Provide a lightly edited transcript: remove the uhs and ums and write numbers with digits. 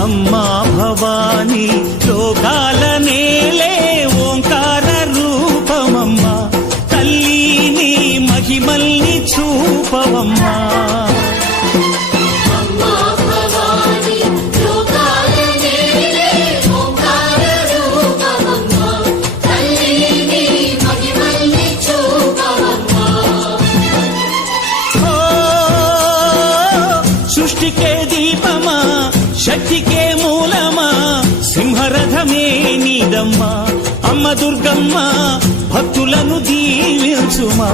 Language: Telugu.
అమ్మా భవాని లోకాల నేలే ఓంకార రూపమమ్మా తల్లిని మహిమల్ని చూపవమ్మా సృష్టికే దీపమా శక్తికే మూలమా సింహరథమే నీదమ్మా అమ్మ దుర్గమ్మ భక్తులను దీవించుమా